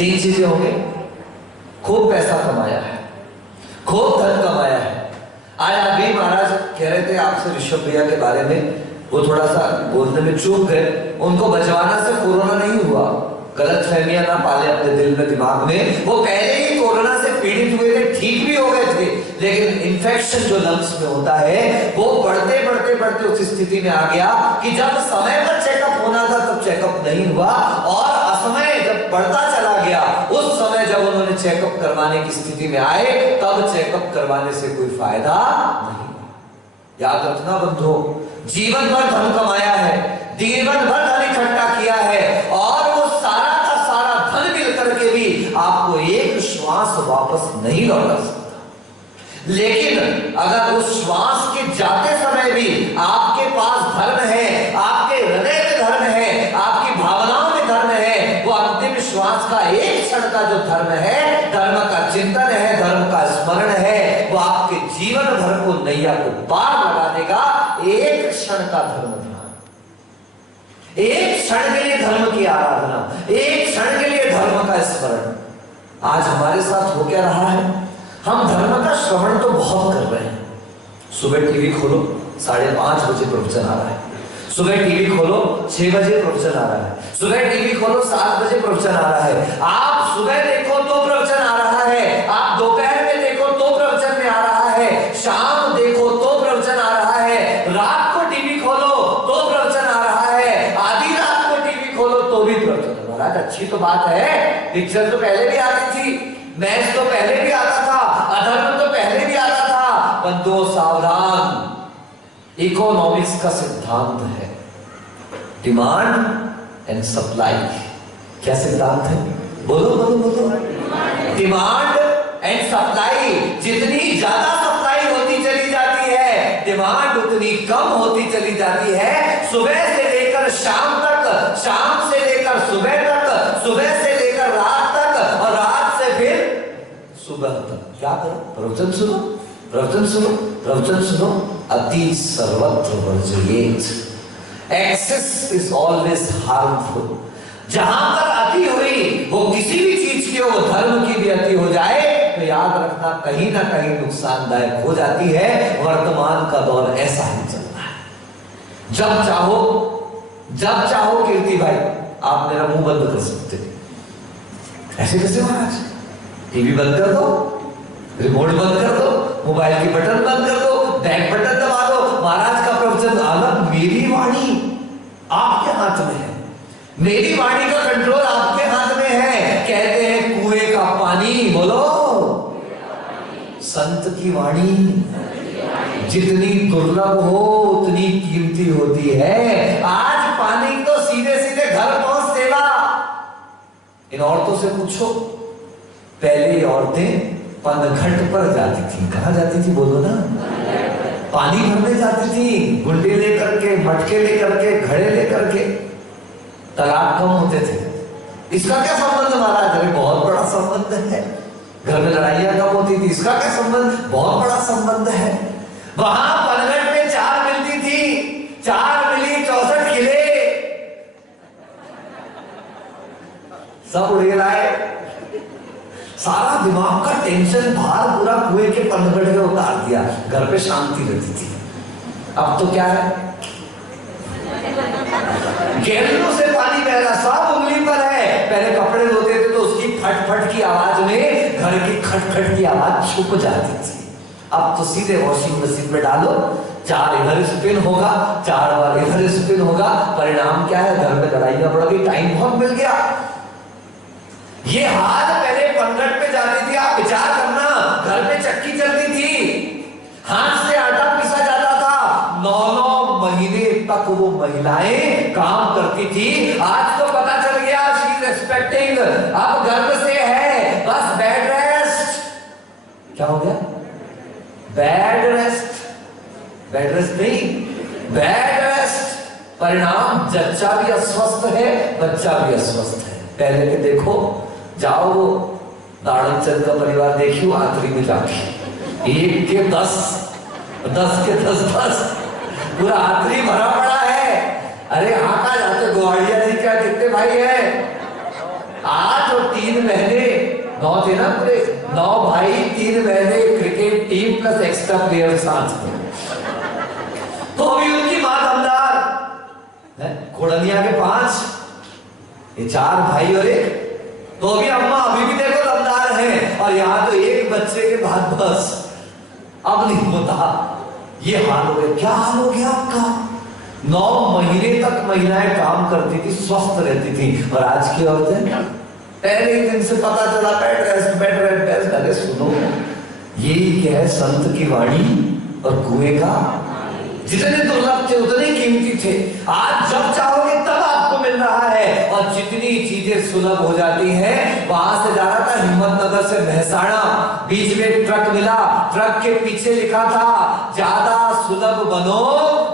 तीन चीजें हो गई। खूब पैसा कमाया है, खूब धन कमाया है। आज अभी महाराज कह रहे थे आपसे ऋषभ भैया के बारे में, वो थोड़ा सा बोलने में चूक गए। उनको बचवाना से कोरोना नहीं हुआ, गलत फहमियां ना पाले अपने दिल में दिमाग में। वो पहले ही कोरोना से पीड़ित हुए थे, ठीक भी हो गए थे, लेकिन इन्फेक्शन जो लंग्स में होता है वो बढ़ते बढ़ते बढ़ते उस स्थिति में आ गया कि जब समय पर चेकअप होना था तब चेकअप नहीं हुआ, और असमय जब बढ़ता चला गया उस समय जब उन्होंने चेकअप करवाने की स्थिति में आए तब चेकअप करवाने से कोई फायदा नहीं। याद रखना बंधुओं, जीवन भर धन कमाया है, जीवन भर धन इकट्ठा किया है, और वो सारा का सारा धन मिल करके भी आपको एक श्वास वापस नहीं लौटा सकता। लेकिन अगर उस श्वास के जाते समय भी आपके पास धर्म है, आपके हृदय में धर्म है, आपकी भावनाओं में धर्म है, वो अंतिम श्वास का एक क्षण का जो धर्म है, धर्म का चिंतन है, धर्म का स्मरण है, वो आपके जीवन भर को नैया को पार लगा देगा। एक क्षण का धर्म ध्यान, एक क्षण के लिए धर्म की आराधना, एक क्षण के लिए धर्म का स्मरण। आज हमारे साथ हो क्या रहा है? हम धर्म का श्रवण तो बहुत कर रहे हैं। सुबह टीवी खोलो 5:30 बजे प्रवचन आ रहा है, सुबह टीवी खोलो 6 बजे प्रवचन आ रहा है, सुबह टीवी खोलो 7 बजे प्रवचन आ रहा है। आप सुबह देखो तो प्रवचन आ रहा है, आप दोपहर में देखो तो प्रवचन में आ रहा है, शाम देखो तो प्रवचन आ रहा है, रात को टीवी खोलो तो प्रवचन आ रहा है, आधी रात को टीवी खोलो तो भी प्रवचन। महाराज अच्छी तो बात है, पिक्चर तो पहले भी आती थी, मैच तो पहले भी आता था, अधर्म तो पहले भी आता था। बंधुओं सावधान, इकोनॉमिक्स का सिद्धांत है डिमांड एंड सप्लाई। क्या सिद्धांत है? बोलो बोलो बोलो। Demand and supply. जितनी ज्यादा सप्लाई होती चली जाती है, डिमांड उतनी कम होती चली जाती है। सुबह से लेकर शाम तक, शाम से लेकर सुबह तक, सुबह से लेकर रात तक, और रात से फिर सुबह तक। क्या करो? प्रवचन सुनो, प्रवचन सुनो, प्रवचन सुनो। अति सर्वत्र वर्जयेत। Excess is always harmful. जहां पर अति हुई, वो किसी भी चीज की हो, धर्म की भी अति हो जाए तो याद रखना कहीं ना कहीं नुकसानदायक हो जाती है। वर्तमान का दौर ऐसा ही चल रहा है। जब चाहो कीर्ति भाई आप मेरा मुंह बंद कर सकते हैं। ऐसे कैसे महाराज? टीवी बंद कर दो, रिमोट बंद कर दो, मोबाइल की बटन बंद कर दो, बैक बटन दबा दो। महाराज का प्रवचन अलग, मेरी वाणी आपके हाथ में है, मेरी वाणी का कंट्रोल आपके हाथ में है। कहते हैं कुएं का पानी, बोलो संत की वाणी जितनी दुर्लभ हो उतनी कीमती होती है। आज पानी तो सीधे सीधे घर पहुंच सेवा। इन औरतों से पूछो, पहले औरतें पनघट पर जाती थी। कहां जाती थी? बोलो ना। पानी भरने जाती थी, गुंडी लेकर के, मटके लेकर के, घड़े लेकर के। तालाब कम होते थे। इसका क्या संबंध महाराज? अरे बहुत बड़ा संबंध है। घर में लड़ाइयां कम होती थी, इसका क्या संबंध? बहुत बड़ा संबंध है। वहां पनघट में 4 मिलती थी, 4 मिली 64 किले, सब उड़ गए। सारा दिमाग का टेंशन भार पूरा कुएं के पनघट में उतार दिया। घर पे शांति रहती थी। अब तो क्या है? गैलनों से पानी बह रहा, सब उंगली पर है। पहले कपड़े धोते थे तो उसकी फट फट की आवाज में घर की खटखट की आवाज छुप जाती थी। अब तो सीधे वॉशिंग मशीन में डालो, 4 इधर स्पिन होगा, 4 बार इधर स्पिन होगा। परिणाम क्या है? घर में लड़ाइयां बढ़ गई, टाइम बहुत मिल गया। ये हाथ पहले पनघट पे जाती थी। आप विचार करना, घर में चक्की चलती थी, हाथ से आटा पीसा जाता था। 9 महीने तक वो महिलाएं काम करती थी। आज तो पता चल गया शी इज एक्सपेक्टिंग, अब गर्भ से है, बस बेड रेस्ट। क्या हो गया? Bed rest. बेड रेस्ट नहीं, बेड रेस्ट। परिणाम जच्चा भी अस्वस्थ है, बच्चा भी अस्वस्थ है। पहले के देखो, जाओ वो दाड़मचंद का परिवार देखियो, आखिरी में जाके 1 के 10, 10 के 10, पूरा आखिरी भरा पड़ा है। अरे हाँ, कहा जाते ग्वालियर नहीं, क्या कितने भाई हैं? 8 और 3 में थे ना पूरे 9 भाई 3 बहनें, cricket team plus extra player साथ में। तो अभी उनकी मां दमदार, खोड़निया के 5, ये 4 भाई और एक, तो अभी अम्मा अभी भी देखो दमदार है, और यहाँ तो एक बच्चे के बाद बस अब नहीं होता। ये हाल हो गया। क्या हाल हो गया आपका? 9 महीने तक महिलाएं काम करती थी, स्वस्थ रहती थी, और आज की औरतें पहले ही दिन से पता चला बेड रेस्ट। अरे सुनो, यही क्या है संत की वाणी और कुएं का, जितने दुर्लभ थे उतने कीमती थे। आज जब चाहोगे तब आपको मिल रहा है, और जितनी चीजें सुलभ हो जाती हैं। वहां से जा रहा था हिम्मतनगर से महसाणा, बीच में एक ट्रक मिला, ट्रक के पीछे लिखा था ज्यादा सुलभ बनो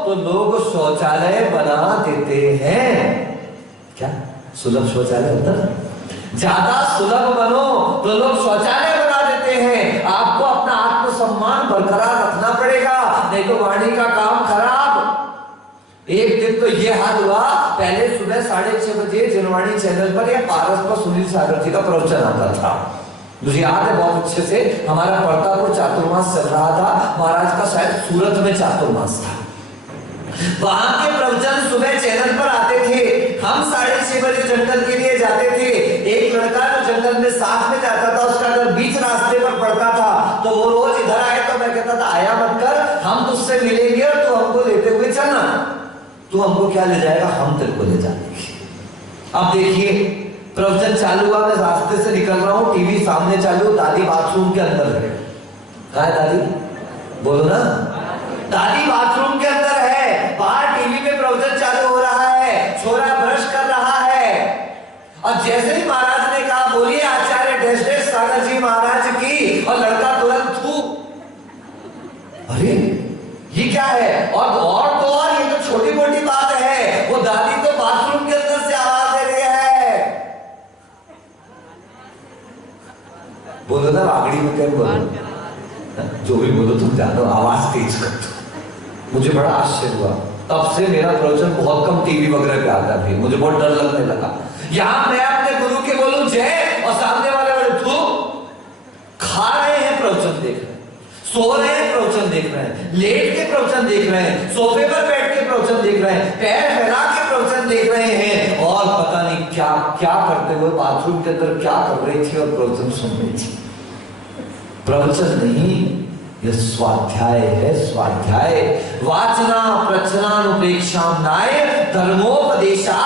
तो लोग शौचालय बना देते हैं। क्या सुलभ शौचालय होता है? ज्यादा सुलभ बनो तो लोग शौचालय बना देते हैं। आपको अपना आत्मसम्मान बरकरार रखना पड़ेगा, नहीं तो वाणी का काम खराब। एक दिन तो ये हाल हुआ, पहले सुबह 6:30 बजे जनवाणी चैनल पर या पारस पर सुनील सागर जी का प्रवचन आता था। मुझे याद है बहुत अच्छे से, हमारा परतापुर चातुर्मास चल रहा था, महाराज का शायद सूरत में चातुर्मास था। वहां के प्रवचन सुबह चैनल पर आते थे। हम 6:30 बजे जंगल के लिए जाते थे। एक लड़का जो जंगल में साथ में जाता था, उसका घर बीच रास्ते पर पड़ता था, तो वो रोज इधर आए तो मैं कहता था आया मत कर, हम तुझसे मिलेंगे और तू हमको लेते हुए चलना। तू हमको क्या ले जाएगा? हम तेरे को ले जाएंगे। अब देखिए प्रवचन चालू हुआ, मैं रास्ते से निकल रहा हूँ, टीवी सामने चालू, दादी बाथरूम के अंदर है। कहाँ है दादी? बोलो ना। दादी बाथरूम के अंदर है, बाहर टीवी में प्रवचन चालू हो रहा है, छोरा ब्रश कर रहा है, और जैसे ही महाराज ने कहा बोलिए आचार्य डैश डैश सागर जी महाराज की, और लड़का तुरंत थू। अरे ये क्या है? और तो और ये तो छोटी मोटी बात है, वो दादी तो बाथरूम के अंदर से आवाज दे रही है। बोलो ना, आगड़ी में क्या बोलो, जो भी बोलो तुम जानो, आवाज तेज कर दो। मुझे बड़ा आश्चर्य हुआ, तब से मेरा प्रवचन बहुत कम टीवी वगैरह पे आता है, मुझे बहुत डर लगने लगा। यहां मैं अपने गुरु के बोलूं जय, और सामने वाले बड़े धू खा रहे हैं प्रवचन देख रहे हैं, सो रहे हैं प्रवचन देख रहे हैं, लेट के प्रवचन देख रहे हैं, सोफे पर बैठ के प्रवचन देख रहे हैं, पैर फैला के प्रवचन देख रहे हैं, और पता नहीं क्या क्या करते हुए बाथरूम के अंदर क्या कर रही थी और प्रवचन सुन रही थी। प्रवचन नहीं, यह स्वाध्याय है, स्वाध्याय। वाचना प्रचनानुपेक्षाम्नाय धर्मोपदेशा।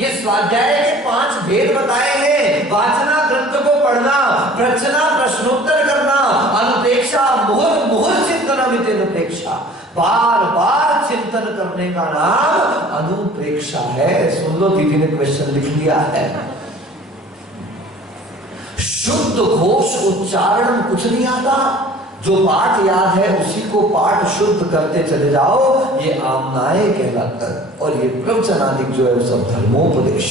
ये स्वाध्याय के 5 भेद बताए हैं। वाचना ग्रंथ को पढ़ना, प्रचना प्रश्नोत्तर करना, अनुपेक्षा मुहुर मुहुर चिंतनमितेनुपेक्षा, बार बार चिंतन करने का नाम अनुप्रेक्षा है। सुन लो, दीदी ने क्वेश्चन लिख लिया है। शुद्ध घोष उच्चारण कुछ नहीं आता, जो पाठ याद है उसी को पाठ शुद्ध करते चले जाओ, ये आमनाएं कहलाता है। और ये प्रवचन आदि जो है वो सब धर्मोपदेश।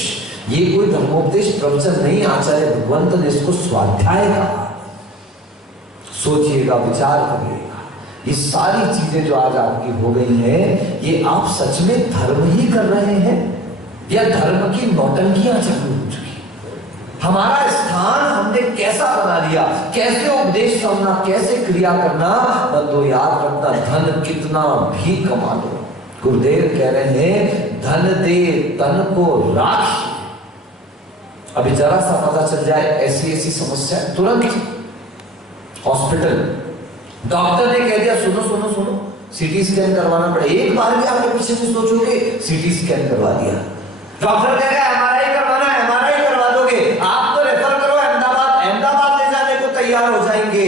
ये कोई धर्मोपदेश प्रवचन नहीं, आचार्य भगवंत ने इसको स्वाध्याय कहा। सोचिएगा, विचार करिएगा, ये सारी चीजें जो आज आपकी हो गई हैं, ये आप सच में धर्म ही कर रहे हैं या धर्म की नौटंकियां चालू हो चुकी? हमारा स्थान हमने कैसा बना लिया, कैसे उपदेश करना, कैसे क्रिया करना। बंदो याद रखना, धन कितना भी कमा लो, गुरुदेव कह रहे हैं धन दे तन को राख। अभी जरा सा पता चल जाए ऐसी ऐसी समस्या, तुरंत हॉस्पिटल डॉक्टर ने कह दिया सुनो सुनो सुनो सीटी स्कैन करवाना पड़े। एक बार भी आपके पीछे से सोचोगे, सीटी स्कैन करवा दिया। डॉक्टर कह रहा है एमआरआई करवाना है, एमआरआई करवा दोगे, आप तो रेफर करो अहमदाबाद, अहमदाबाद ले जाने को तैयार हो जाएंगे।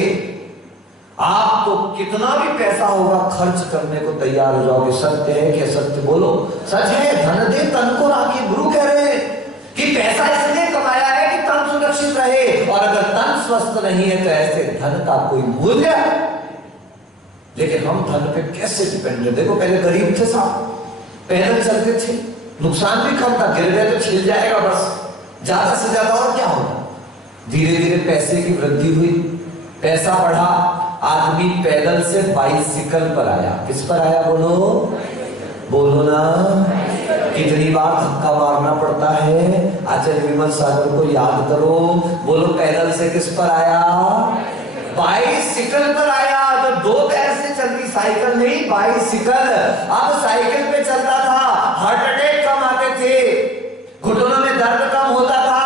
आप तो कितना भी पैसा होगा खर्च करने को तैयार हो जाओगे। सत्य है कि असत्य? बोलो, सच है। धन दे तन को राखिए। गुरु कह रहे हैं कि पैसा इसलिए कमाया है कि तन सुरक्षित रहे, और अगर तन स्वस्थ नहीं है तो ऐसे धन का कोई मूल्य। लेकिन हम धन पे कैसे डिपेंड है? देखो पहले गरीब थे साहब, पैदल चलते थे, नुकसान भी कम था, गिर गए तो छिल जाएगा बस, ज्यादा से ज्यादा और क्या होगा। धीरे धीरे पैसे की वृद्धि हुई, पैसा बढ़ा, आदमी पैदल से बाइसिकल पर आया। किस पर आया? बोलो बोलो ना। कितनी बार धक्का मारना पड़ता है। आचार्य विमल सागर को याद करो। बोलो पैदल से किस पर आया? बाइसिकल पर आया। तो दो पैर से चलती साइकिल नहीं, बाइसिकल। अब साइकिल पे चलता था, हार्ट अटैक कम आते थे, घुटनों में दर्द कम होता था,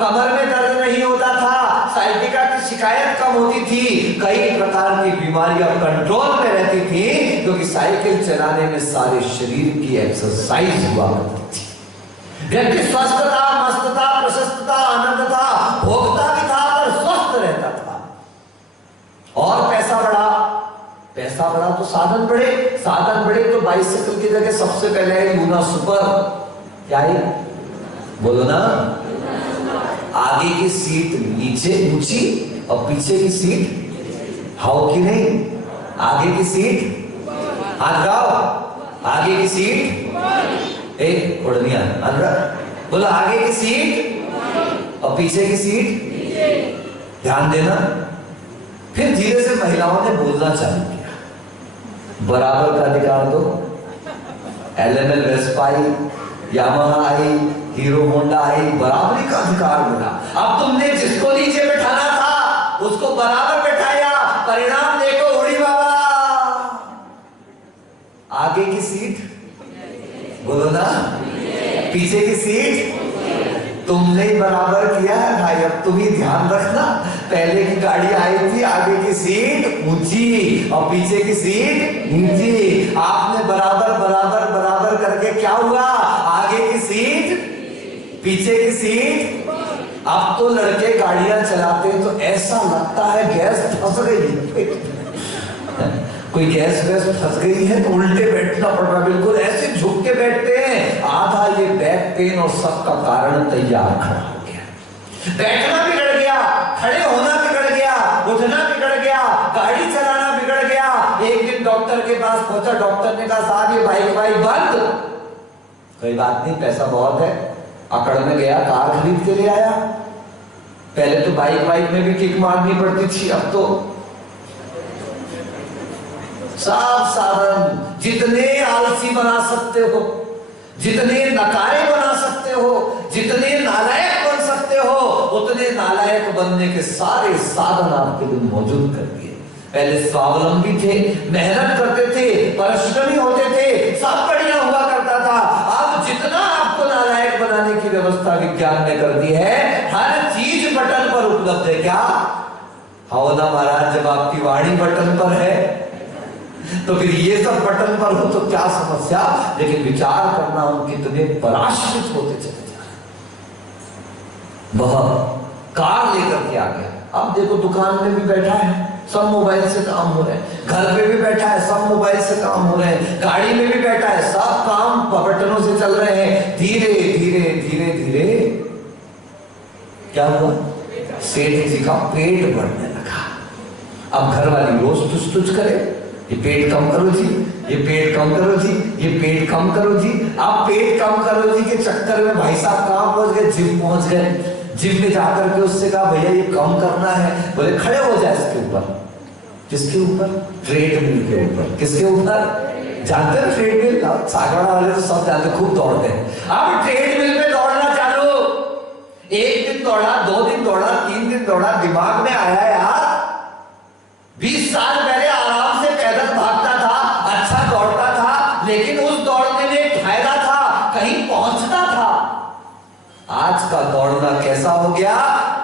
कमर में दर्द नहीं होता था, साइटिका की शिकायत कम होती थी, कई प्रकार की बीमारियां कंट्रोल में रहती थी, क्योंकि साइकिल चलाने में सारे शरीर की एक्सरसाइज हुआ करती थी। व्यक्ति स्वस्थ था, मस्त था, प्रशस्त था, आनंद था, भोगता भी था पर स्वस्थ रहता था। और पैसा बढ़ा, पैसा बढ़ा तो साधन बढ़े, साधन बढ़े तो बाइसिकल की जगह सबसे पहले है लूना सुपर। क्या है? बोलो ना। आगे की सीट नीचे ऊंची और पीछे की सीट हाउ की नहीं। आगे की सीट हाथ गाओ, आगे की सीट एक उड़निया बोलो, आगे की सीट और पीछे की सीट। ध्यान देना। फिर धीरे से महिलाओं ने बोलना चालू किया, बराबर का अधिकार दो। एलएमएल वेस्पा आई, यामाहा आई, हीरो होंडा आई, बराबरी का अधिकार मिला। अब तुमने जिसको नीचे बैठाना था उसको बराबर बैठाया, परिणाम देखो उड़ी बाबा। आगे की सीट बोलो ना, पीछे की सीट तुमने ही बराबर किया है भाई। अब तुम ही ध्यान रखना, पहले की गाड़ी आई थी, आगे की सीट ऊंची और पीछे की सीट नीची। आपने बराबर बराबर बराबर करके क्या हुआ? आगे की सीट पीछे की सीट। अब तो लड़के गाड़ियां चलाते हैं तो ऐसा लगता है गैस फंस गई। कोई गैस वैस फंस गई है तो उल्टे बैठना पड़ रहा, बिल्कुल ऐसे झुक के बैठते हैं। आधा ये बैक पेन और सबका कारण तैयार खड़ा हो गया। बैठना बिगड़ गया, खड़े होना बिगड़ गया, उठना बिगड़ गया, गाड़ी चलाना बिगड़ गया। एक दिन डॉक्टर के पास पहुंचा, डॉक्टर ने कहा साहब ये बाइक बंद। कोई बात नहीं, पैसा बहुत है। अकड़ में गया, कार खरीद के ले आया। पहले तो बाइक में भी किक मारनी पड़ती थी, अब तो सब साधन। जितने आलसी बना सकते हो, जितने नकारे बना सकते हो, जितने नालायक बन सकते हो, उतने नालायक बनने के सारे साधन आपके लिए मौजूद कर दिए। पहले स्वावलंबी थे, मेहनत करते थे, परिश्रमी होते थे, सब बढ़िया हुआ करता था। अब जितना आपको नालायक बनाने की व्यवस्था विज्ञान ने कर दी है, हर चीज बटन पर उपलब्ध है। क्या हाँ ना महाराज, जब आपकी वाणी बटन पर है तो फिर ये सब बटन पर हो तो क्या समस्या। लेकिन विचार करना, हम कितने पराश्रित होते चले जा रहे। वह कार लेकर के आ गया, अब देखो दुकान में भी बैठा है, सब मोबाइल से काम हो रहे हैं, घर पे भी बैठा है, सब मोबाइल से काम हो रहे हैं, गाड़ी में भी बैठा है, सब काम बटनों से चल रहे हैं। धीरे धीरे धीरे धीरे क्या हुआ? सेठ जी का पेट बढ़ने लगा। अब घर वाली रोज तुझ तुझ करे, ये पेट कम करो जी, ये पेट कम करो जी, ये पेट कम करो जी। आप पेट कम करो जी के चक्कर में भाई साहब कहां पहुंच गए? जिम पहुंच गए। जिम में जाकर के उससे कहा भैया ये कम करना है। बोले खड़े हो जाए इसके ऊपर। किसके ऊपर? ट्रेडमिल के ऊपर। किसके ऊपर? जानते हैं ट्रेडमिल? सागवाड़ा वाले तो सब जानते, खूब दौड़ते हैं। अब ट्रेडमिल पे दौड़ना चालू। एक दिन दौड़ा, 2 दिन दौड़ा, 3 दिन दौड़ा, दिमाग में आया यार 20 साल पहले आराम से पैदल भागता था, अच्छा दौड़ता था, लेकिन उस दौड़ने में एक फायदा था, कहीं पहुंचता था। आज का दौड़ना कैसा हो गया?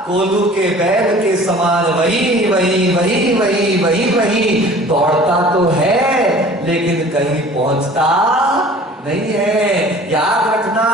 कोल्हू के बैल के समान वही वही वही वही वही वही दौड़ता तो है, लेकिन कहीं पहुंचता नहीं है। याद रखना,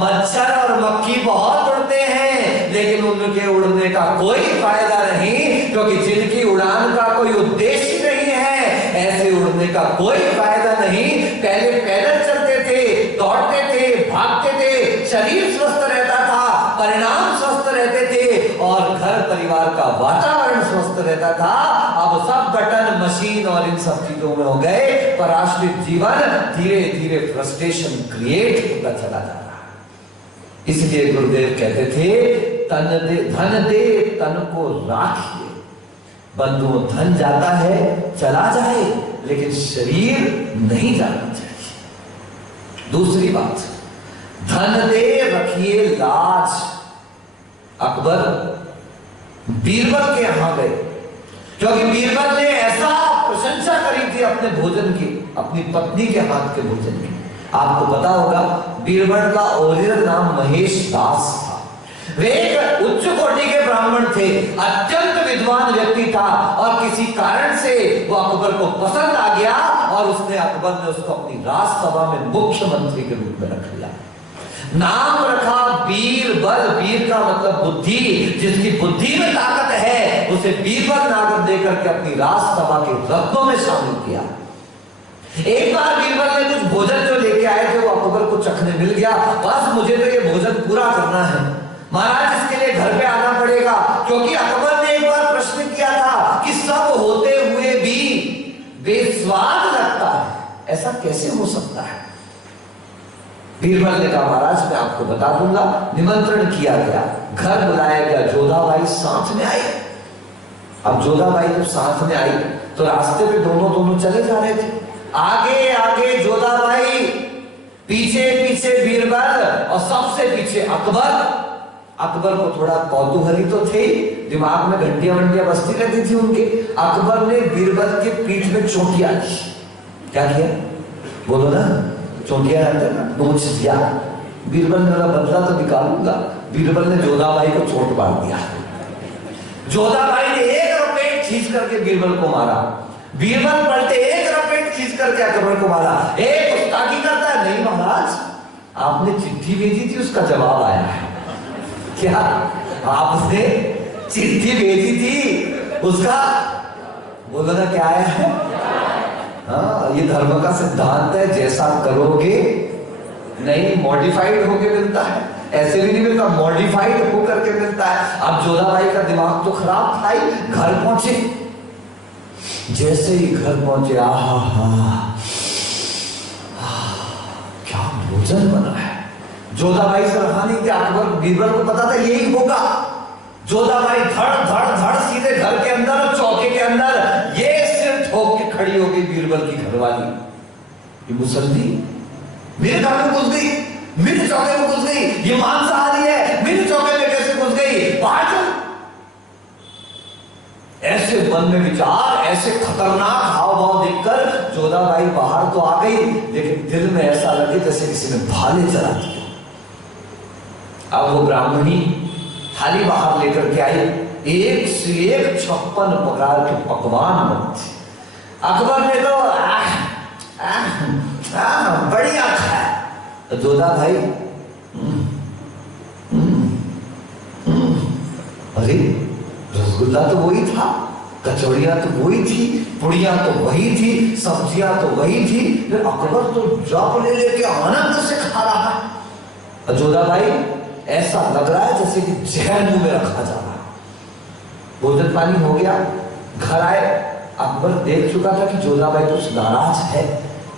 मच्छर और मक्खी बहुत उड़ते हैं, लेकिन उनके उड़ने का कोई फायदा नहीं, क्योंकि जिनकी उड़ान का कोई उद्देश्य नहीं है, ऐसे उड़ने का कोई फायदा नहीं। पहले पैदल चलते थे, दौड़ते थे, भागते थे, शरीर स्वस्थ रहता था, परिणाम स्वस्थ रहते थे और घर परिवार का वातावरण स्वस्थ रहता था। अब सब बटन, मशीन और इन सब चीजों में हो गए। पराश्रित जीवन धीरे धीरे फ्रस्ट्रेशन क्रिएट होता चला जा रहा है। इसलिए गुरुदेव कहते थे धन दे तन को राखिए। बंधुओं, धन जाता है चला जाए, लेकिन शरीर नहीं जाना चाहिए। दूसरी बात, धन दे रखिए लाज। अकबर बीरबल के यहां गए क्योंकि बीरबल ने ऐसा प्रशंसा करी थी अपने भोजन की, अपनी पत्नी के हाथ के भोजन की। आपको पता होगा बीरबल का ओरिजिनल नाम महेश दास था। वे एक उच्च कोटि के ब्राह्मण थे, अत्यंत विद्वान व्यक्ति था और किसी कारण से वो अकबर को पसंद आ गया और अकबर ने उसको अपनी राजसभा में मुख्यमंत्री के रूप में रख लिया। नाम रखा बीरबल। बीर का मतलब बुद्धि, जिसकी बुद्धि में ताकत है उसे बीरबल नाम देकर के अपनी राजसभा के रत्नों में शामिल किया। एक बार बीरबल ने कुछ भोजन जो लेके आए थे वो अकबर को चखने मिल गया। बस मुझे तो ये भोजन पूरा करना है महाराज, इसके लिए घर पे आना पड़ेगा। क्योंकि अकबर ने एक बार प्रश्न किया था कि सब होते हुए भी बेस्वाद लगता है, ऐसा कैसे हो सकता है? बीरबल ने कहा महाराज मैं आपको बता दूंगा। निमंत्रण किया गया, घर बुलाया गया, जोधाबाई साथ में आई। अब जोधाबाई जब साथ में आई तो रास्ते पे दोनों चले जा रहे थे। आगे आगे जोधाबाई, पीछे पीछे बीरबल और सबसे पीछे अकबर। अकबर को थोड़ा कौतूहली तो थे, दिमाग में घंटियां वंटियां बजती रहती थी उनके। अकबर ने बीरबल के पीठ में चोटियां दी। क्या किया बोलो ना, चोटियां रहते ना, नोच दिया। बीरबल ने बोला बदला तो निकालूंगा। बीरबल ने जोधाबाई को चोट मार दिया। जोधाबाई ने एक रपेट खींच करके बीरबल को मारा। बीरबल पलटे, एक रपेट खींच करके अकबर को मारा। एक गुस्ताखी करता है, नहीं महाराज आपने चिट्ठी भेजी थी उसका जवाब आया है। क्या आपने चिट्ठी भेजी थी उसका, बोलो ना क्या आया है? हाँ, ये धर्म का सिद्धांत है, जैसा करोगे नहीं मॉडिफाइड होके मिलता है, ऐसे भी नहीं मिलता, मॉडिफाइड होकर के मिलता है। अब जोधाबाई का दिमाग तो खराब था ही। घर पहुंचे, जैसे ही घर पहुंचे, क्या भोजन बना है। जोधाबाई से रहा नहीं कि अकबर बीरबल को पता था यही होगा। जोधाबाई धड़ धड़ धड़ सीधे घर के अंदर, चौके के अंदर ये सिर ठोक के खड़ी हो गई बीरबल की घरवाली। ये मुसल्ली मेरे घर में घुस गई, मेरे चौके में घुस गई, ये मांसाहारी है, मेरे चौके में कैसे घुस गई, बाहर चल। ऐसे मन में विचार, ऐसे खतरनाक हाव भाव देखकर जोधाबाई बाहर तो आ गई, लेकिन दिल में ऐसा लगे जैसे किसी ने भाले चला दिया। अब वो ब्राह्मणी थाली बाहर लेकर के आई, एक से एक 56 प्रकार के पकवान बनते। अकबर ने तो बढ़िया खाया। जोधा भाई अरे रसगुल्ला तो वही था, कचौड़ियां तो वही थी, पुड़ियां तो वही थी, सब्जियां तो वही थी, फिर अकबर तो जब ले लेके आनंद से खा रहा है। जोधा भाई ऐसा लग रहा है जैसे कि जहर मुंह में रखा जा रहा है। भोजन पानी हो गया, घर आए। अकबर देख चुका था कि जोधाबाई कुछ नाराज है।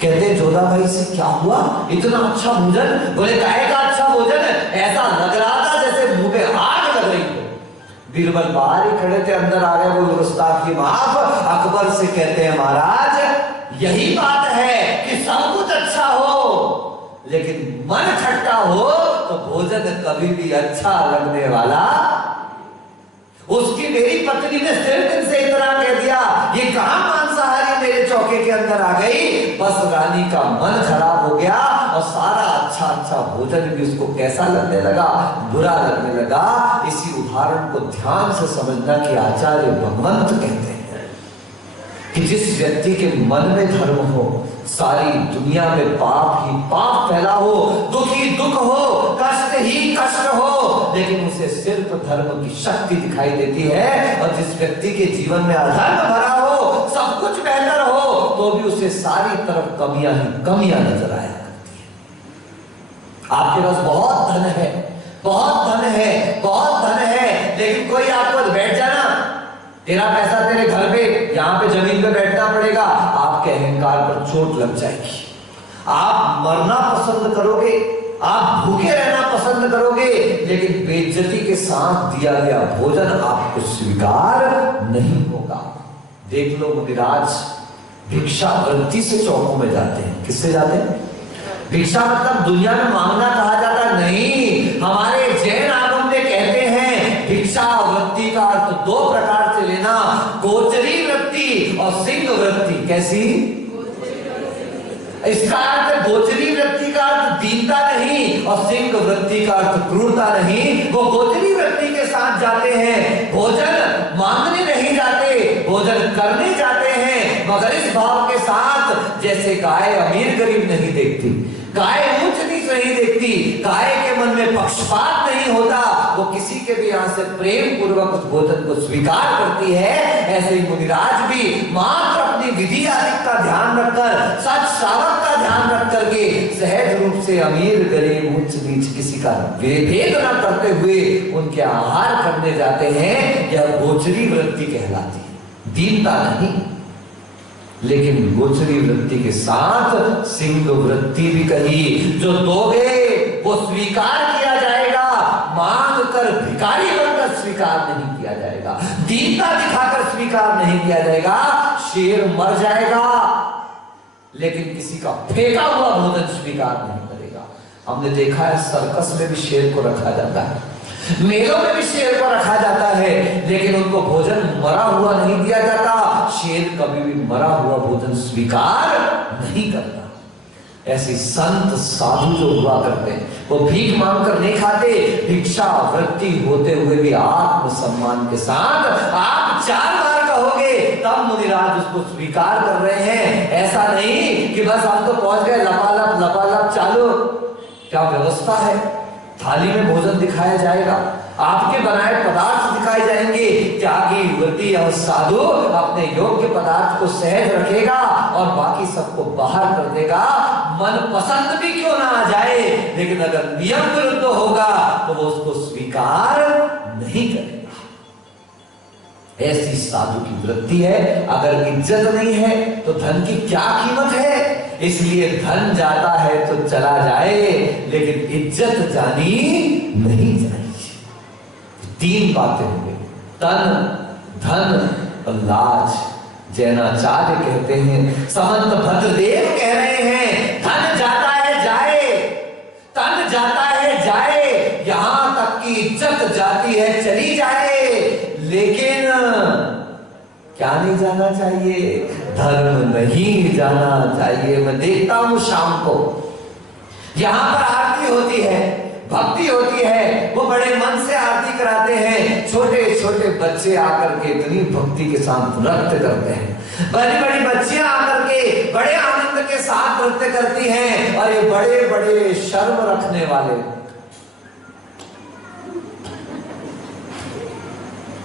कहते जोधाबाई से क्या हुआ, इतना अच्छा भोजन? बोले काहे का अच्छा भोजन है, ऐसा लग रहा था जैसे मुंह में आग लग रही हो। बीरबल बाहर ही खड़े थे, अंदर आ गए, बोले गुस्ताखी माफ। अकबर से कहते हैं महाराज यही बात है कि सब कुछ अच्छा हो लेकिन मन खट्टा हो तो भोजन कभी भी अच्छा लगने वाला। उसकी मेरी पत्नी ने सिर्फ इनसे इतना कह दिया, ये कहां मांसाहारी मेरे चौके के अंदर आ गई। बस रानी का मन खराब हो गया और सारा अच्छा अच्छा भोजन भी उसको कैसा लगने लगा, बुरा लगने लगा। इसी उदाहरण को ध्यान से समझना कि आचार्य भगवंत कहते हैं कि जिस व्यक्ति के मन में धर्म हो, सारी दुनिया में पाप ही पाप फैला हो, दुख ही दुख हो, कष्ट ही कष्ट हो, लेकिन उसे सिर्फ धर्म की शक्ति दिखाई देती है। और जिस व्यक्ति के जीवन में अधर्म भरा हो, सब कुछ बेहतर हो, तो भी उसे सारी तरफ कमियां ही कमियां नजर आया करती है। आपके पास बहुत धन है, बहुत धन है, बहुत धन है, लेकिन कोई आपको बैठ जाना, तेरा पैसा तेरे घर पे, यहां पे जमीन पे बैठना पड़ेगा, आपके अहंकार पर चोट लग जाएगी। आप मरना पसंद करोगे, आप भूखे रहना पसंद करोगे, लेकिन बेइज्जती के साथ दिया गया भोजन आपको स्वीकार नहीं होगा। देख लो मुनिराज भिक्षा वृत्ति से चौकों में जाते हैं। किससे जाते हैं? भिक्षा मतलब दुनिया में मांगना कहा जाता नहीं। हमारे जैन आगम में कहते हैं भिक्षा वृत्ति का अर्थ दो प्रकार से लेना, गोचरी वृत्ति और सिंह वृत्ति। कैसी? इसका अर्थ गोचरी वृत्ति का अर्थ दीनता नहीं और सिंह वृत्ति का अर्थ क्रूरता नहीं। वो गोचरी वृत्ति के साथ जाते हैं, भोजन मांगने नहीं जाते, भोजन करने जाते हैं, मगर इस भाव के साथ जैसे गाय अमीर गरीब नहीं देखती, गाय ऊंच नीच नहीं देखती, गाय के मन में पक्षपात नहीं होता, वो किसी के भी यहाँ से प्रेम पूर्वक उस भोजन को स्वीकार करती है। ऐसे ही मुनिराज भी मात्र अपनी विधि आदि का ध्यान रखकर, सच श्रावक का ध्यान रख करके सहज रूप से अमीर गरीब ऊंच नीच किसी का भेद न करते हुए उनके आहार करने जाते हैं। यह गोचरी वृत्ति कहलाती है, दीनता नहीं। लेकिन गोचरी वृत्ति के साथ सिंह वृत्ति भी कही, जो दोगे वो स्वीकार किया जाएगा, मांग कर भिखारी बनकर स्वीकार नहीं किया जाएगा, दीनता दिखाकर स्वीकार नहीं किया जाएगा। शेर मर जाएगा लेकिन किसी का फेंका हुआ भोजन स्वीकार नहीं करेगा। हमने देखा है सर्कस में भी शेर को रखा जाता है, मेलों में भी शेर को रखा जाता है, लेकिन उनको भोजन मरा हुआ नहीं दिया जाता। शेर कभी भी मरा हुआ भोजन स्वीकार नहीं करता। ऐसे संत साधु जो हुआ करते हैं वो भीख मांग कर नहीं खाते, भिक्षा वृत्ति होते हुए भी आत्मसम्मान के साथ आप 4 बार कहोगे तब मुनिराज उसको स्वीकार कर रहे हैं। ऐसा नहीं कि बस हम तो पहुंच गए लपालप चालू। क्या व्यवस्था है? थाली में भोजन दिखाया जाएगा, आपके बनाए पदार्थ दिखाए जाएंगे। त्यागी व्रती और साधु अपने योग्य पदार्थ को सहज रखेगा और बाकी सबको बाहर कर देगा। मन पसंद भी क्यों ना आ जाए, लेकिन अगर नियम विरुद्ध होगा तो वो उसको स्वीकार नहीं करेगा। ऐसी साधु की वृत्ति है। अगर इज्जत नहीं है तो धन की क्या कीमत है? इसलिए धन जाता है तो चला जाए, लेकिन इज्जत जानी नहीं जानी। 3 बातें होंगी, तन, धन और लाज। जैनाचार्य कहते हैं, समंत भद्रदेव कह रहे हैं, धन जाता है जाए, तन जाता है जाए, यहां तक की इज्जत जाती है चली जाए, लेकिन क्या नहीं जाना चाहिए? धर्म नहीं जाना चाहिए। मैं देखता हूं शाम को यहां पर आरती होती है, भक्ति होती है, वो बड़े मन से आरती कराते हैं। छोटे छोटे बच्चे आकर के इतनी भक्ति के साथ नृत्य करते हैं, बड़ी बड़ी बच्चियां आकर के बड़े आनंद के साथ नृत्य करती हैं। और ये बड़े बड़े शर्म रखने वाले,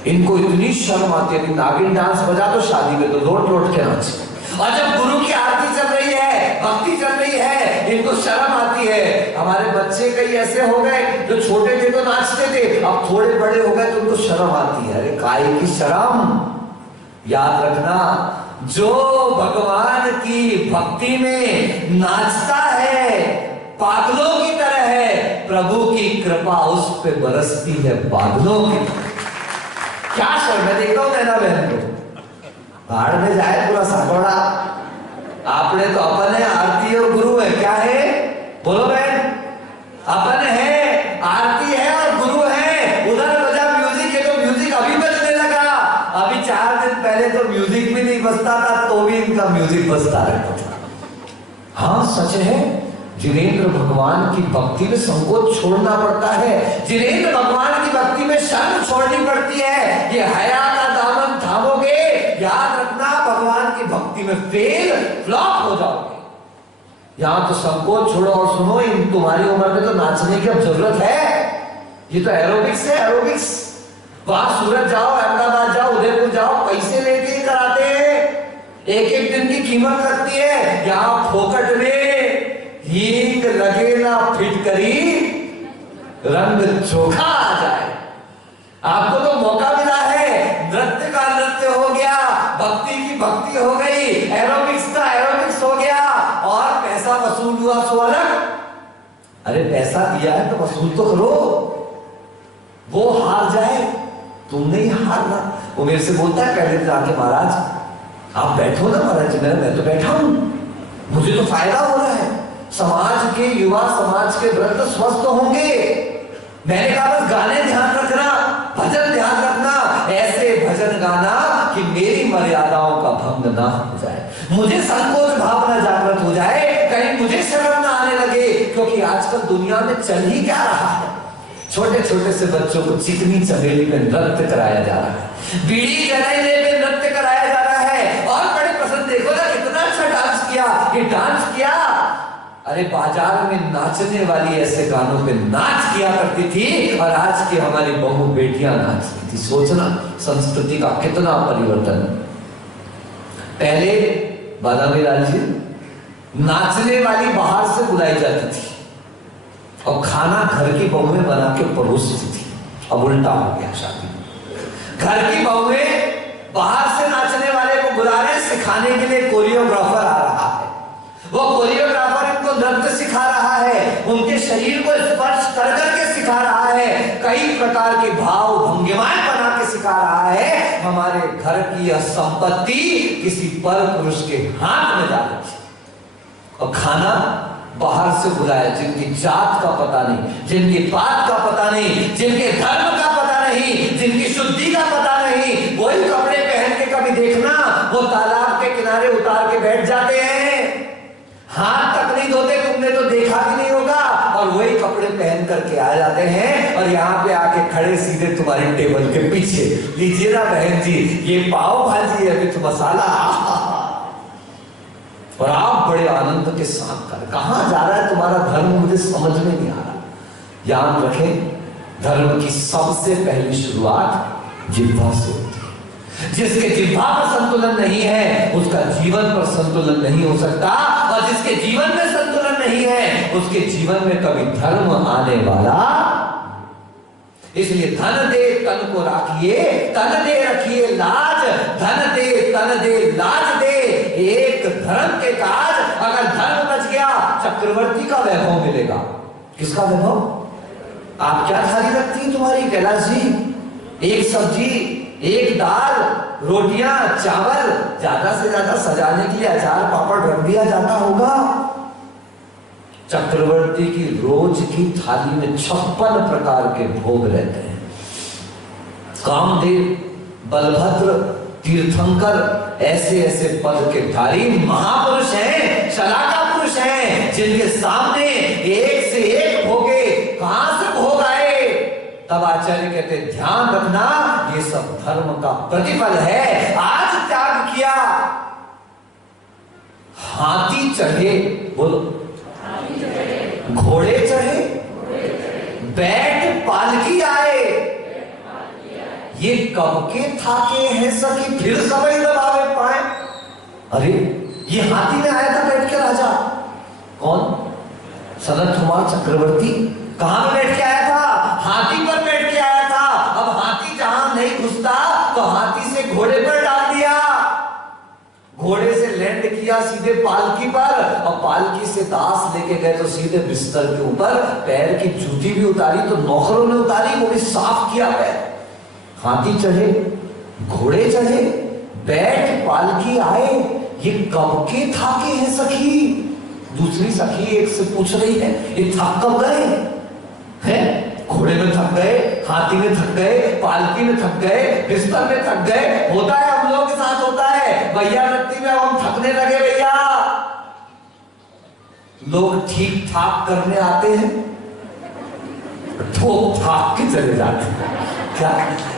इनको इतनी शर्म आती है कि नागिन डांस बजा तो शादी में तो लोट लोट के नाच। और जब गुरु की आरती चल रही है, भक्ति चल रही है, इनको शर्म आती है। हमारे बच्चे कई ऐसे हो गए जो छोटे थे तो नाचते थे, अब थोड़े बड़े हो गए तो उनको शर्म आती है। अरे काय की शर्म? याद रखना, जो भगवान की भक्ति में नाचता है पागलों की तरह है, प्रभु की कृपा उस पे बरसती है बादलों की। क्या शर्म है? देखता हूं नैना बहन को, भाड़ में जाए पूरा साकोड़ा। आपने तो अपन है आरती और गुरु है, क्या है? बोलो बहन, अपन है आरती है और गुरु है। उधर बजा म्यूजिक है तो म्यूजिक अभी बजने लगा। अभी 4 दिन पहले तो म्यूजिक भी नहीं बजता था, तो भी इनका म्यूजिक बजता रहता था। हाँ सच है, जिनेंद्र भगवान की भक्ति में संकोच छोड़ना पड़ता है, जिनेंद्र भगवान की भक्ति में शर्म छोड़नी पड़ती है। ये हया का दामन थामोगे, याद रखना भगवान की भक्ति में फेल फ्लॉप हो जाओगे। यहां तो संकोच छोड़ो और सुनो, इन तुम्हारी उम्र में तो नाचने की अब जरूरत है। ये तो एरोबिक्स है, एरोबिक्स। वहां सूरत जाओ, अहमदाबाद जाओ, उदयपुर जाओ, पैसे लेके कराते हैं, एक एक दिन की कीमत लगती है। यहाँ फोकट में हींग लगे ना फिटकरी, रंग चोखा आ जाए। आपको तो मौका मिला है, नृत्य का नृत्य हो गया, भक्ति की भक्ति हो गई, एरोबिक्स का एरोबिक्स हो गया, और पैसा वसूल हुआ सो अलग। अरे पैसा दिया है तो वसूल तो करो। वो हार जाए, तुम नहीं हारना। वो मेरे से बोलता है पहले जाके, महाराज आप बैठो ना। महाराज मैं तो बैठा हूं, मुझे तो फायदा हो रहा है। समाज के युवा, समाज के वृद्ध स्वस्थ होंगे। मैंने कहा बस गाने ध्यान रखना, भजन ध्यान रखना, ऐसे भजन गाना कि मेरी मर्यादाओं का भंग ना हो जाए, मुझे संकोच भावना जागृत हो जाए, कहीं मुझे शर्म ना आने लगे। क्योंकि आजकल दुनिया में चल ही क्या रहा है, छोटे छोटे से बच्चों को चिकनी चमेली में नृत्य कराया जा रहा है, बीड़ी जलाने में नृत्य कराया जा रहा है। और बड़े पसंद, देखो ना कितना अच्छा डांस किया, ये डांस किया। अरे बाजार में नाचने वाली ऐसे गानों पे नाच किया करती थी और आज की हमारी बहू बेटियां नाचती थी। सोचना संस्कृति का कितना परिवर्तन। पहले बादामी लाल जी, नाचने वाली बाहर से बुलाई जाती थी और खाना घर की बहुएं बना के परोसती थी। अब उल्टा हो गया शादी में, घर की बहुएं बाहर से नाचने वाले को बुला रहे हैं, सिखाने के लिए कोरियोग्राफर आ रहा है। वो कोरियोग्राफर इनको नृत्य सिखा रहा है, उनके शरीर को स्पर्श कर करके सिखा रहा है, कई प्रकार के भाव भंगिमाएं बना के सिखा रहा है। हमारे घर की यह संपत्ति किसी पर पुरुष के हाथ में जा रही और खाना बाहर से बुलाया, जिनकी जात का पता नहीं, जिनकी पात का पता नहीं, जिनके धर्म का पता नहीं, जिनकी शुद्धि का पता नहीं, वही कपड़े पहन के कभी देखना वो तालाब के किनारे उतार के बैठ जाते हैं, हाथ तक नहीं धोते, तुमने तो देखा भी नहीं होगा, और वही कपड़े पहन करके आ जाते हैं और यहाँ पे आके खड़े सीधे तुम्हारी टेबल के पीछे, लीजिए ना बहन जी ये पाव भाजी है विथ मसाला, और आप बड़े आनंद के साथ कर। कहां जा रहा है तुम्हारा धर्म, मुझे समझ में नहीं आ रहा। याद रखें, धर्म की सबसे पहली शुरुआत जिह्वा से होती है। जिसके जिह्वा पर संतुलन नहीं है उसका जीवन पर संतुलन नहीं हो सकता, और जिसके जीवन में संतुलन नहीं है उसके जीवन में कभी धर्म आने वाला। इसलिए धन दे तन को राखिए, तन दे रखिए लाज, धन दे तन दे लाज दे, एक धर्म के काज। अगर धर्म बच गया चक्रवर्ती का वैभव मिलेगा। किसका वैभव? आप क्या थाली रखती हैं तुम्हारी कैलाश जी? एक सब्जी, एक दाल, रोटियां, चावल, ज्यादा से ज्यादा सजाने के लिए अचार पापड़ रख दिया जाता होगा। चक्रवर्ती की रोज की थाली में 56 प्रकार के भोग रहते हैं। कामदेव, बलभद्र, तीर्थंकर ऐसे ऐसे पद के धारी महापुरुष हैं, शलाका पुरुष हैं, जिनके सामने एक से एक भोगे। कहां से भोग आए? तब आचार्य कहते ध्यान रखना ये सब धर्म का प्रतिफल है। आज त्याग किया, हाथी चढ़े, बोलो, घोड़े चढ़े, बैठ पालकी आए, ये कब के थाके हैं सखी फिर सवई दबावे पाए। अरे ये हाथी में आया था बैठ के राजा, कौन? सनत कुमार चक्रवर्ती। कहां में बैठ के आया था? हाथी पर बैठ के आया था। अब हाथी जहां नहीं घुसता तो हाथी से घोड़े पर डाल दिया, घोड़े से लैंड किया सीधे पालकी पर, और पालकी से दास लेके गए तो सीधे बिस्तर के ऊपर। पैर की जूती भी उतारी तो नौकरों ने उतारी, वो भी साफ किया पैर। हाथी चढ़े, घोड़े चढ़े, बैठ पालकी आए, ये कब के थाके हैं सखी? दूसरी सखी एक से पूछ रही है ये थक कब गए हैं? घोड़े में थक गए, हाथी में थक गए, पालकी में थक गए, बिस्तर में थक गए। होता है, हम लोगों के साथ होता है। भैया व्यक्ति में हम थकने लगे भैया। लोग ठीक ठाक करने आते हैं, ठोक ठाक के चले जाते हैं। क्या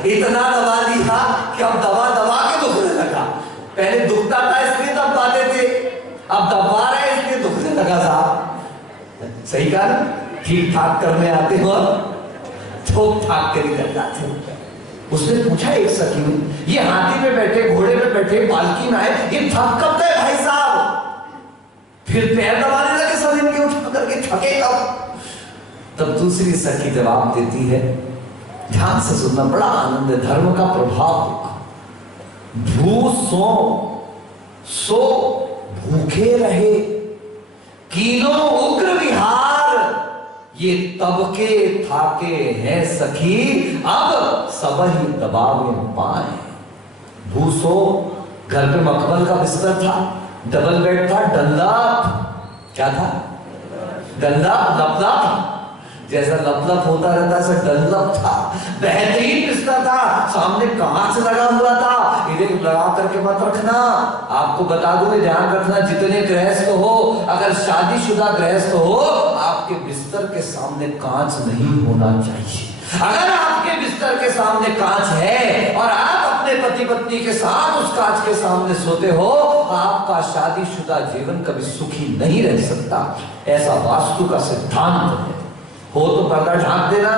इतना दबा दिया कि अब दबा दबा के दुखने लगा। पहले दुखता था इसलिए दबाते थे, अब दबा रहे इसलिए दुखने लगा साहब। सही कहा, ठीक ठाक करने आते हो, ठोक ठाक के निकल जाते हो। उसने पूछा एक सखी ने, ये हाथी पे बैठे, घोड़े पे बैठे, पालकी में आए, ये थक कब गए भाई साहब? फिर पैर दबाने लगे सब इनके, उठा करके थके कब? तब दूसरी सखी जवाब देती है, ध्यान से सुनना, बड़ा आनंद है, धर्म का प्रभाव। भू सो भूखे रहे, कीनों उग्र विहार, ये तब के थाके हैं सखी, अब सब ही दबावे पाए। भूसो, घर पे मखमल का बिस्तर था, डबल बेड था, डल्ला क्या था, डनलप लपलप, जैसा लपलप होता रहता ऐसा डनलप था। बेहतरीन बिस्तर था, सामने कांच लगा हुआ था। इधर लगा करके मत रखना, आपको बता दूं, ध्यान रखना, जितने गृहस्थ हो, अगर शादीशुदा गृहस्थ हो, आपके बिस्तर के सामने कांच नहीं होना चाहिए। अगर आपके बिस्तर के सामने कांच है और आप अपने पति पत्नी के साथ उस कांच के सामने सोते हो, आपका शादीशुदा जीवन कभी सुखी नहीं रह सकता। ऐसा वास्तु का सिद्धांत है। हो तो पर्दा ढांक देना,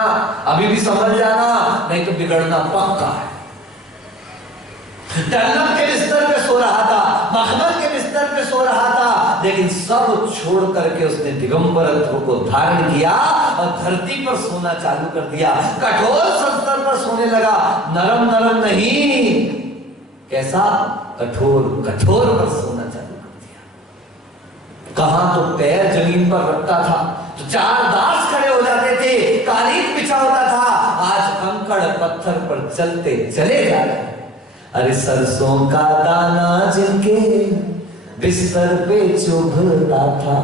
अभी भी समझ जाना, नहीं तो बिगड़ना पक्का है। डनलप के बिस्तर पे सो रहा था, मखमल के बिस्तर पे सो रहा था, लेकिन सब छोड़ करके उसने दिगंबरत्व को धारण किया और धरती पर सोना चालू कर दिया। कठोर संस्तर पर सोने लगा, नरम नरम नहीं, कैसा कठोर कठोर पर सोना चालू कर दिया। कहां तो पैर जमीन पर रखता था तो 4 दास खड़े हो जाते थे, कालीन बिछा होता था, आज कंकड़ पत्थर पर चलते चले जा रहे हैं। अरे सरसों का दाना जिनके बिस्तर पे चुभता था,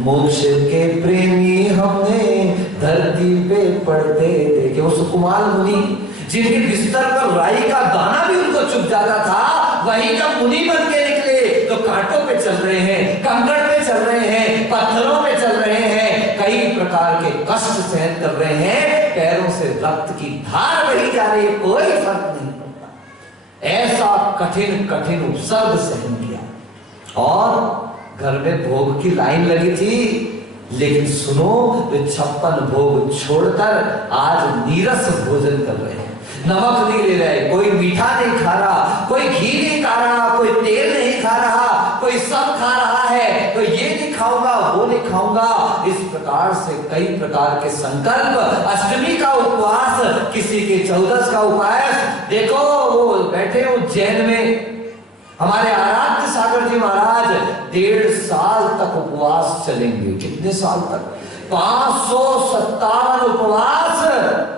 मोक्ष के प्रेमी हमें धरती पे पड़ते देखे। वो सुकुमार मुनि जिनके बिस्तर पर राई का दाना भी उनको चुभ जाता था, वही जब मुनि बन के निकले तो कांटों पे चल रहे हैं, कंकड़ पे चल रहे हैं, पत्थरों पे चल रहे हैं, कई प्रकार के कष्ट सहन कर रहे हैं, पैरों से रक्त की धार बही जा रही है, कोई फर्क नहीं पड़ता। ऐसा कठिन कठिन उपसर्ग सहन किया और घर में भोग की लाइन लगी थी। लेकिन सुनो, वे 56 भोग छोड़कर आज नीरस भोजन कर रहे हैं, नमक नहीं ले रहे, कोई मीठा नहीं खा रहा, कोई घी नहीं खा रहा, कोई तेल नहीं खा रहा, कोई सब खा रहा है, कोई ये नहीं खाऊंगा वो नहीं खाऊंगा। इस प्रकार से कई प्रकार के संकल्प, अष्टमी का उपवास, किसी के 14 का उपवास। देखो वो बैठे उज्जैन में हमारे आराध्य सागर जी महाराज 1.5 साल तक उपवास चलेंगे। कितने साल तक? 557 उपवास,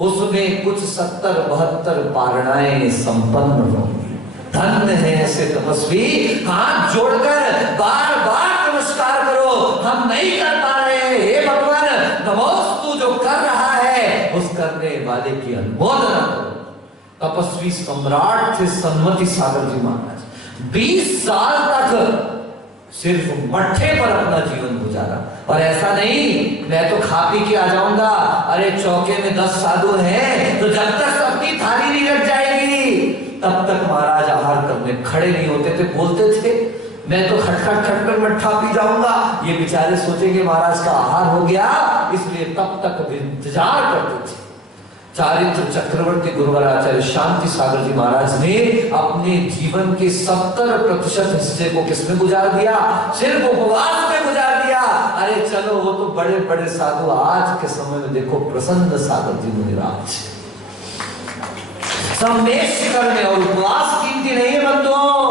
उसमें कुछ 70-72 पारणाएं संपन्न होंगी। धन्य है ऐसे तपस्वी, हाथ जोड़कर बार बार नमस्कार करो, हम नहीं कर पा रहे हैं, हे भगवान नमोस्तु, जो कर रहा है उस करने वाले की अनुमोदना करो। तपस्वी सम्राट थे सन्मति सागर जी महाराज, 20 साल तक सिर्फ मट्ठे पर अपना जीवन गुजारा। और ऐसा नहीं मैं तो खा पी के आ जाऊंगा, अरे चौके में 10 साधु हैं तो जब तक सबकी थाली नहीं रख जाएगी तब तक महाराज आहार करने खड़े नहीं होते थे। बोलते थे मैं तो खटखट खटकर मट्ठा पी जाऊंगा, ये बेचारे सोचेंगे महाराज का आहार हो गया, इसलिए तब तक इंतजार करते थे। चारित्र चक्रवर्ती गुरुवर आचार्य शांति सागर जी महाराज ने अपने जीवन के 70% हिस्से को किसमें गुजार दिया? सिर्फ उपवास में गुजार दिया। अरे चलो वो तो बड़े बड़े साधु आज के समय में देखो, प्रसन्न सागर जी मुनिराज संदेश करने, और उपवास कीमती नहीं है बंधुओं,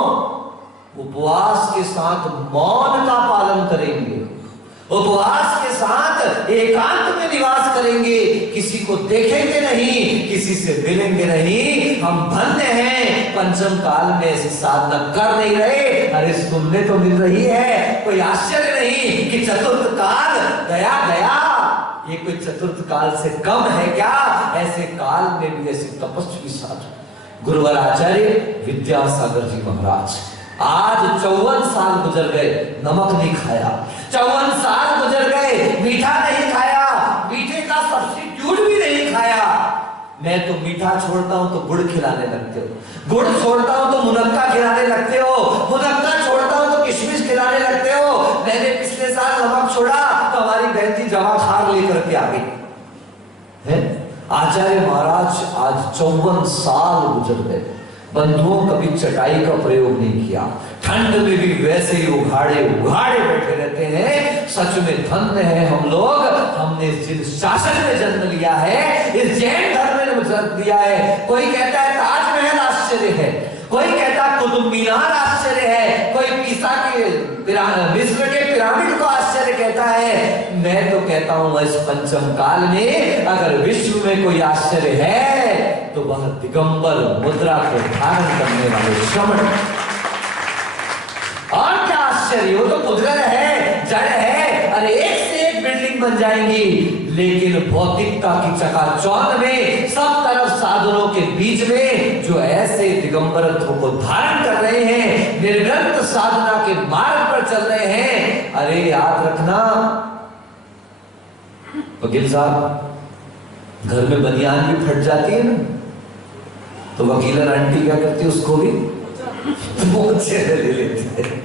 उपवास के साथ मौन का पालन करेंगे, उपवास के साथ एकांत में निवास करेंगे, किसी को देखेंगे नहीं, किसी से मिलेंगे नहीं। हम धन्य हैं, पंचम काल में ऐसी साधना कर नहीं रहे। अरे सुनने तो मिल रही है, कोई आश्चर्य नहीं कि चतुर्थ काल गया गया, ये कोई चतुर्थ काल से कम है क्या? ऐसे काल में भी ऐसे तपस्वी साधु गुरुवर आचार्य विद्यासागर जी महाराज आज 54 साल गुजर गए, नमक नहीं खाया, 54 साल गुजर गए, मीठा नहीं खाया, मीठे का सब्स्टिट्यूट भी नहीं खाया। मैं तो मीठा छोड़ता हूं तो गुड़ खिलाने लगते हो, गुड़ छोड़ता हूं तो मुनक्का खिलाने लगते हो, मुनक्का छोड़ता हूं तो किशमिश खिलाने लगते हो। मैंने पिछले साल नमक छोड़ा तो हमारी बहन जी जमा खार लेकर के आ गई है। आचार्य महाराज आज 54 साल गुजर गए। बंधुओं कभी चटाई का प्रयोग नहीं किया, ठंड में भी वैसे ही उघाड़े उघाड़े बैठे रहते हैं। सच में धन्य है हम लोग, हमने जिस शासन में जन्म लिया है, इस जैन धर्म में जन्म लिया है। कोई कहता है ताजमहल आश्चर्य है, कोई कहता है कुतुब मीनार आश्चर्य है, कोई पीसा के मिस्र के पिरामिड को आश्चर्य कहता है। मैं तो कहता हूं इस पंचम काल में अगर विश्व में कोई आश्चर्य है तो वह दिगंबर मुद्रा को धारण करने वाले श्रमण। और क्या आश्चर्य, वो तो पुद्गल है, जड़ है। अरे एक से एक बन जाएंगी, लेकिन भौतिकता की चकाचौंध में सब तरफ साधनों के बीच में जो ऐसे दिगंबरत्व को धारण कर रहे हैं, निर्ग्रंथ साधना के मार्ग पर चल रहे हैं, अरे याद रखना वकील साहब, घर में बनियान भी फट जाती है ना, तो वकीलन आंटी क्या करती है, उसको भी मोचे ले लेते हैं।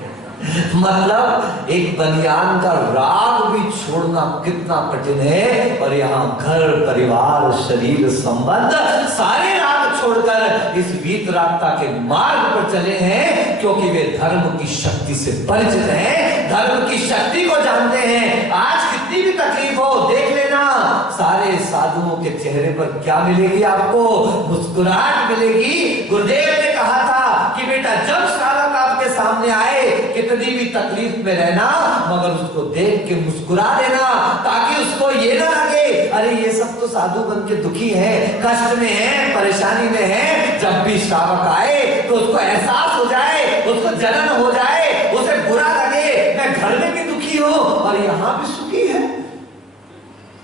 मतलब एक बनियान का राग भी छोड़ना कितना कठिन है, और यहाँ घर परिवार शरीर संबंध सारे राग छोड़कर इस वीतरागता के मार्ग पर चले हैं, क्योंकि वे धर्म की शक्ति से परिचित हैं, धर्म की शक्ति को जानते हैं। आज कितनी भी तकलीफ हो, देख लेना सारे साधुओं के चेहरे पर क्या मिलेगी, आपको मुस्कुराहट मिलेगी। गुरुदेव ने कहा था कि बेटा जब साधक आपके सामने आए, कितनी भी तकलीफ में रहना, मगर उसको देख के मुस्कुरा देना, ताकि उसको ये ना लगे अरे ये सब तो साधु बन के दुखी है, कष्ट में है, परेशानी में है। जब भी श्रावक आए तो उसको एहसास हो जाए, उसको जलन हो जाए, उसे बुरा लगे मैं घर में भी दुखी हूं और यहां भी सुखी है,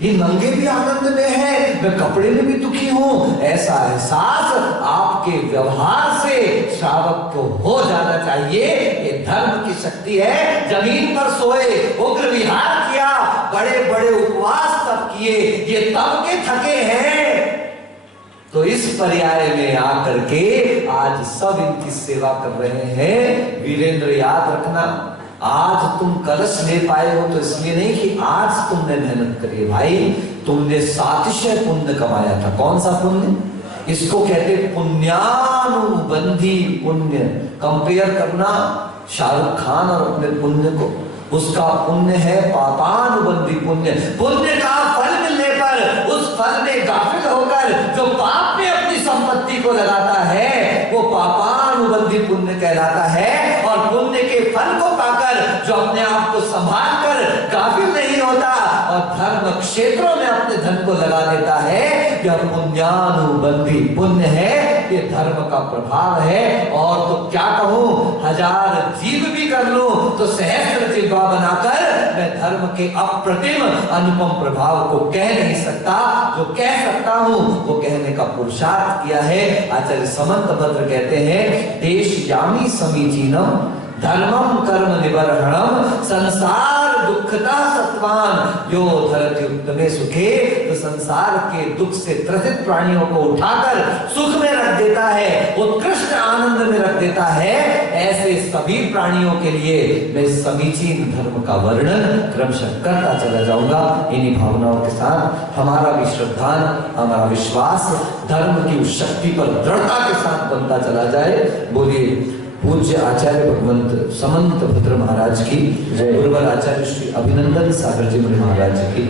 ये नंगे भी आनंद में है, मैं कपड़े में भी दुखी हूं। ऐसा एहसास आपके व्यवहार से श्रावक को हो जाना चाहिए। ये धर्म की शक्ति है। जमीन पर सोए, उग्र विहार किया, बड़े बड़े उपवास तब किए, ये तब के थके हैं, तो इस पर्याय में आकर के आज सब इनकी सेवा कर रहे हैं। वीरेंद्र याद रखना, आज तुम कलश ले पाए हो तो इसलिए नहीं कि आज तुमने मेहनत करी भाई, तुमने सातिशय पुण्य कमाया था। कौन सा पुण्य? इसको कहते पुण्यानुबंधी पुण्य। कंपेयर करना शाहरुख खान और अपने पुण्य को, उसका पुण्य है पापानुबंधी पुण्य। पुण्य का फल मिलने पर उस फल में गाफिल होकर जो पाप में अपनी संपत्ति को लगाता है वो पापानुबंधी पुण्य कहलाता है, और पुण्य के फल को पाकर जो अपने आप को संभाल कर गाफिल नहीं होता और धर्म क्षेत्रों में अपने धन को लगा देता है, यह पुण्यानुबंधी पुण्य है। ये धर्म का प्रभाव है। और तो क्या कहूं, हजार जीव भी कर लूं तो सहस्त्र जिह्वा बनाकर मैं धर्म के अप्रतिम अनुपम प्रभाव को कह नहीं सकता। जो कह सकता हूं वो कहने का पुरुषार्थ किया है। आचार्य समंत भद्र कहते हैं, देश यामी समीचीनम धर्मम कर्म निबर्हणम संसार दुखता सत्वान यो धरति उत्तमे सुखे। तो संसार के दुख से त्रसित प्राणियों को उठाकर सुख में रख देता है, उत्कृष्ट आनंद में रख देता है। ऐसे सभी प्राणियों के लिए मैं समीचीन धर्म का वर्णन क्रमशः करता चला जाऊंगा। इन्हीं भावनाओं के साथ हमारा भी श्रद्धा, हमारा विश्वास धर्म की उस शक्ति पर दृढ़ता के साथ बनता चला जाए। बोलिए पूज्य आचार्य भगवंत समंत भद्र महाराज की जय, गुरुवर आचार्य श्री अभिनंदन सागर जी महाराज की,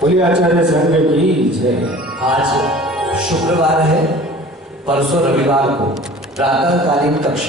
बोलिए आचार्य संघ की जय। आज शुक्रवार है, परसों रविवार को प्रातःकालीन कक्षा